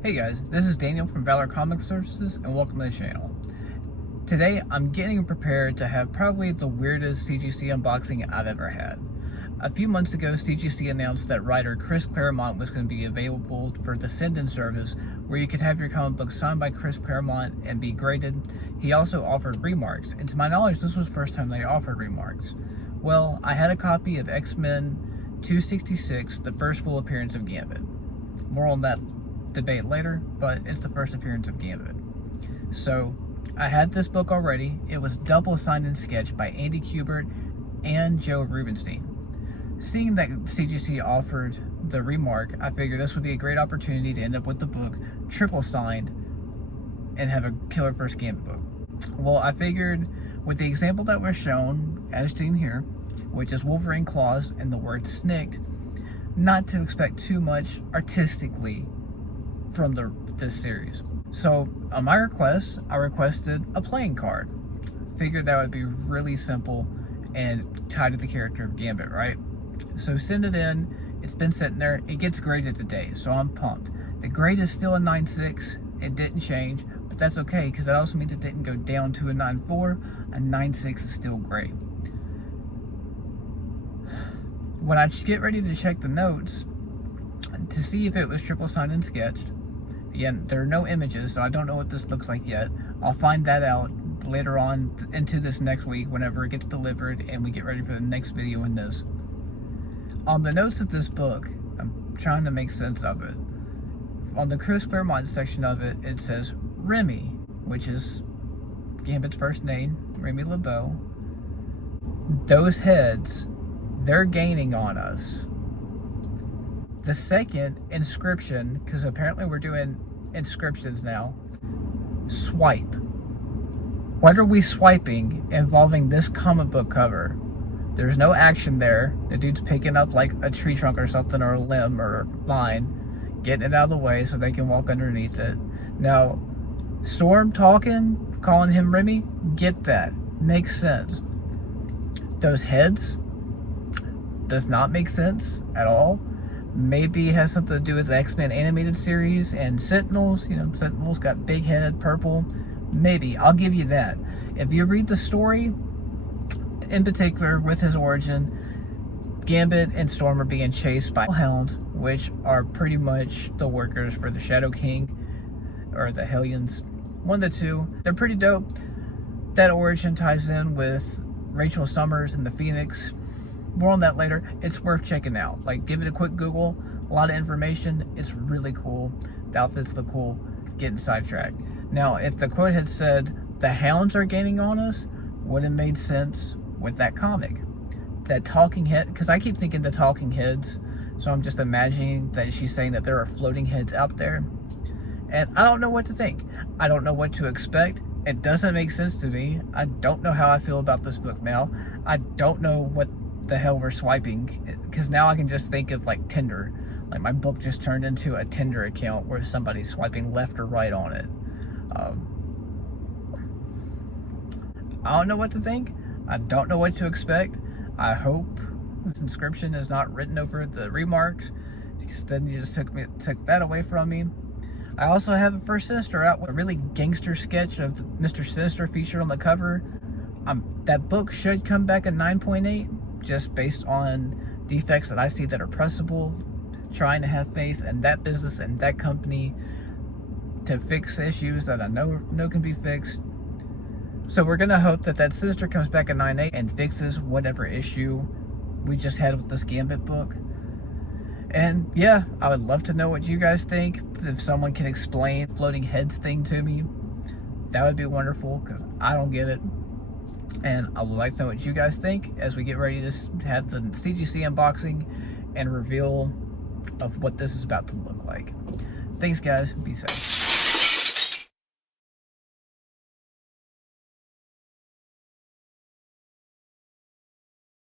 Hey guys, this is Daniel from Valor Comic Services and welcome to the channel. Today I'm getting prepared to have probably the weirdest CGC unboxing I've ever had. A few months ago, CGC announced that writer Chris Clairmont was going to be available for the send-in service where you could have your comic book signed by Chris Clairmont and be graded. He also offered remarks, and to my knowledge this was the first time they offered remarks. Well, I had a copy of XMen 266, the first full appearance of Gambit. More on that debate later, but it's the first appearance of Gambit. So I had this book already. It was double signed and sketched by Andy Kubert and Joe Rubenstein. Seeing that CGC offered the remark, I figured this would be a great opportunity to end up with the book triple signed and have a killer first Gambit book. Well, I figured with the example that was shown, as seen here, which is Wolverine claws and the word snicked, not to expect too much artistically from this series. So on my request, I requested a playing card. Figured that would be really simple and tied to the character of Gambit, right? So send it in. It's been sitting there. It gets graded today, so I'm pumped. The grade is still a 9.6. It didn't change, but that's okay because that also means it didn't go down to a 9.4. A 9.6 is still great. When I get ready to check the notes to see if it was triple signed and sketched, again, there are no images, so I don't know what this looks like yet. I'll find that out later on into this next week whenever it gets delivered and we get ready for the next video in this. On the notes of this book, I'm trying to make sense of it. On the Chris Clairmont section of it, it says Remy, which is Gambit's first name, Remy LeBeau. Those heads, they're gaining on us. The second inscription, because apparently we're doing inscriptions now, swipe. What are we swiping involving this comic book cover? There's no action there. The dude's picking up like a tree trunk or something, or a limb or a line, getting it out of the way so they can walk underneath it. Now, Storm talking, calling him Remy, get that. Makes sense. Those heads does not make sense at all. Maybe it has something to do with the X-Men animated series and Sentinels. You know, Sentinels got big head, purple. Maybe, I'll give you that. If you read the story, in particular with his origin, Gambit and Storm are being chased by Hounds, which are pretty much the workers for the Shadow King, or the Hellions. One of the two. They're pretty dope. That origin ties in with Rachel Summers and the Phoenix. More on that later. It's worth checking out. Like, give it a quick Google. A lot of information. It's really cool. The outfits look cool. Getting sidetracked. Now, if the quote had said, the Hounds are gaining on us, would have made sense with that comic. That talking head, because I keep thinking the talking heads, so I'm just imagining that she's saying that there are floating heads out there. And I don't know what to think. I don't know what to expect. It doesn't make sense to me. I don't know how I feel about this book now. I don't know what the hell we're swiping, because now I can just think of like Tinder. Like, my book just turned into a Tinder account where somebody's swiping left or right on it. I don't know what to think. I don't know what to expect. I hope this inscription is not written over the remarks, because then you just took that away from me. I also have a First Sinister out with a really gangster sketch of Mr. Sinister featured on the cover. That book should come back at 9.8. Just based on defects that I see that are pressable, trying to have faith in that business and that company to fix issues that I know can be fixed. So we're going to hope that Sinister comes back at 9.8 and fixes whatever issue we just had with this Gambit book. And yeah, I would love to know what you guys think. If someone can explain floating heads thing to me, that would be wonderful, because I don't get it. And I would like to know what you guys think as we get ready to have the CGC unboxing and reveal of what this is about to look like. Thanks guys, be safe.